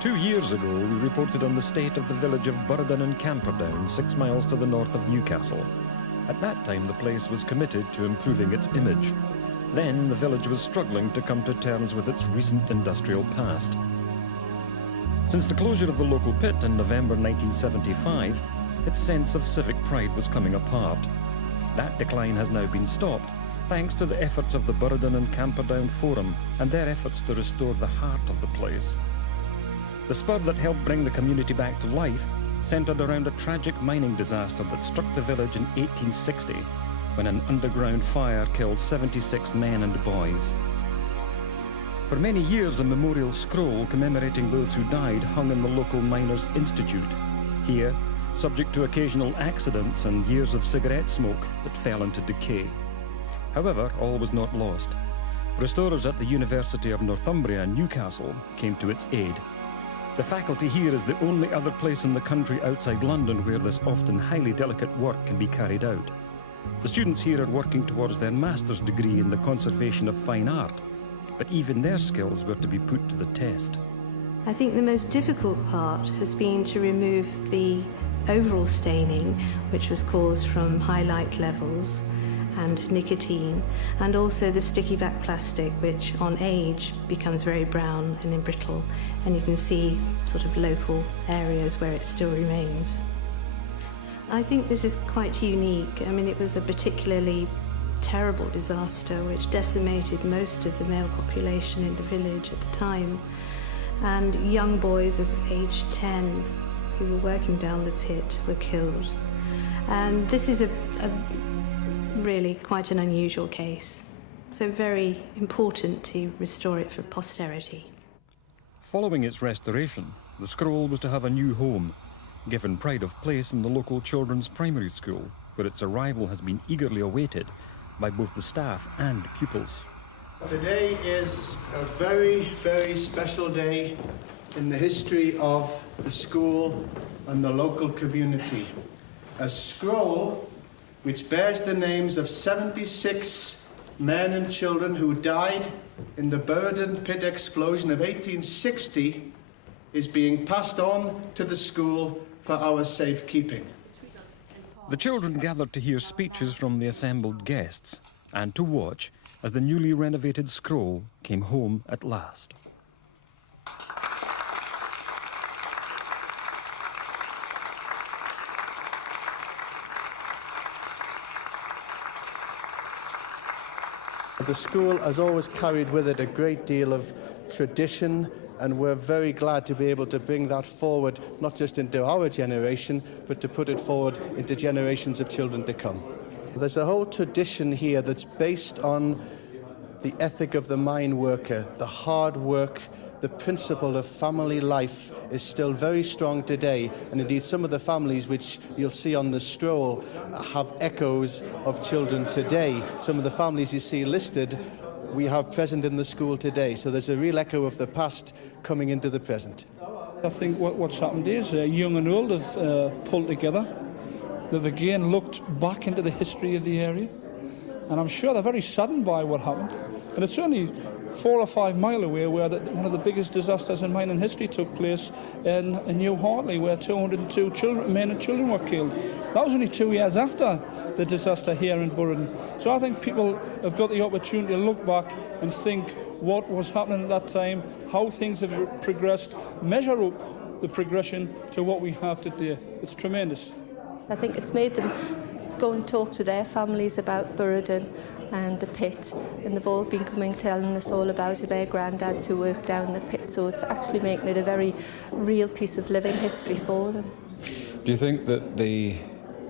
2 years ago, we reported on the state of the village of Burradon and Camperdown, 6 miles to the north of Newcastle. At that time, the place was committed to improving its image. Then, the village was struggling to come to terms with its recent industrial past. Since the closure of the local pit in November 1975, its sense of civic pride was coming apart. That decline has now been stopped, thanks to the efforts of the Burradon and Camperdown Forum and their efforts to restore the heart of the place. The spur that helped bring the community back to life centred around a tragic mining disaster that struck the village in 1860, when an underground fire killed 76 men and boys. For many years, a memorial scroll commemorating those who died hung in the local Miners' Institute. Here, subject to occasional accidents and years of cigarette smoke, it fell into decay. However, all was not lost. Restorers at the University of Northumbria in Newcastle came to its aid. The faculty here is the only other place in the country outside London where this often highly delicate work can be carried out. The students here are working towards their master's degree in the conservation of fine art, but even their skills were to be put to the test. I think the most difficult part has been to remove the overall staining, which was caused from high light levels and nicotine, and also the sticky back plastic, which on age becomes very brown and brittle, and you can see sort of local areas where it still remains. I think this is quite unique. I mean, it was a particularly terrible disaster which decimated most of the male population in the village at the time, and young boys of age 10 who were working down the pit were killed. And this is a really quite an unusual case, so very important to restore it for posterity. Following its restoration, the scroll was to have a new home, given pride of place in the local children's primary school, where its arrival has been eagerly awaited by both the staff and pupils. Today is a very, very special day in the history of the school and the local community. A scroll which bears the names of 76 men and children who died in the Burradon pit explosion of 1860 is being passed on to the school for our safekeeping. The children gathered to hear speeches from the assembled guests and to watch as the newly renovated scroll came home at last. The school has always carried with it a great deal of tradition, and we're very glad to be able to bring that forward, not just into our generation, but to put it forward into generations of children to come. There's a whole tradition here that's based on the ethic of the mine worker, the hard work. The principle of family life is still very strong today, and indeed some of the families which you'll see on the stroll have echoes of children today. Some of the families you see listed we have present in the school today, so there's a real echo of the past coming into the present. I think what's happened is young and old have pulled together. They've again looked back into the history of the area, and I'm sure they're very saddened by what happened. And it's only 4 or 5 miles away where one of the biggest disasters in mining history took place in New Hartley, where 202 men and children were killed. That was only 2 years after the disaster here in Burradon. So I think people have got the opportunity to look back and think what was happening at that time, how things have progressed, measure up the progression to what we have today. It's tremendous. I think it's made them go and talk to their families about Burradon and the pit, and they've all been coming telling us all about their granddads who worked down the pit, so it's actually making it a very real piece of living history for them. Do you think that the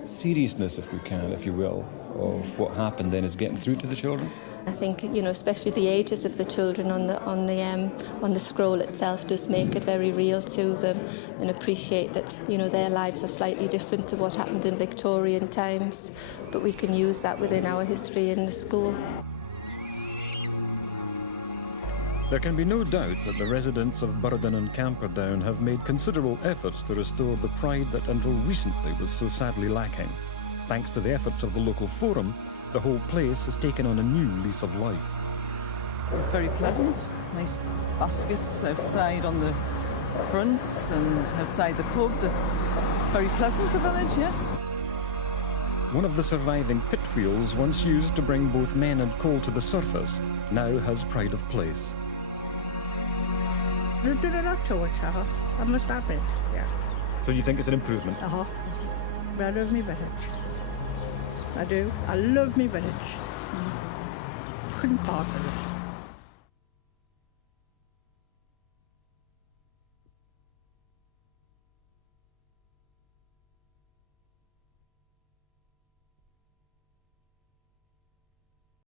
seriousness, if we can, if you will, of what happened then is getting through to the children? I think, you know, especially the ages of the children on the scroll itself does make it very real to them, and appreciate that, you know, their lives are slightly different to what happened in Victorian times, but we can use that within our history in the school. There can be no doubt that the residents of Burradon and Camperdown have made considerable efforts to restore the pride that until recently was so sadly lacking. Thanks to the efforts of the local forum, the whole place has taken on a new lease of life. It's very pleasant, nice baskets outside on the fronts and outside the pubs. It's very pleasant, the village, yes. One of the surviving pit wheels, once used to bring both men and coal to the surface, now has pride of place. They did a lot to it, I must admit, yeah. So you think it's an improvement? But I love me village. I do. I love me village. Couldn't part with it.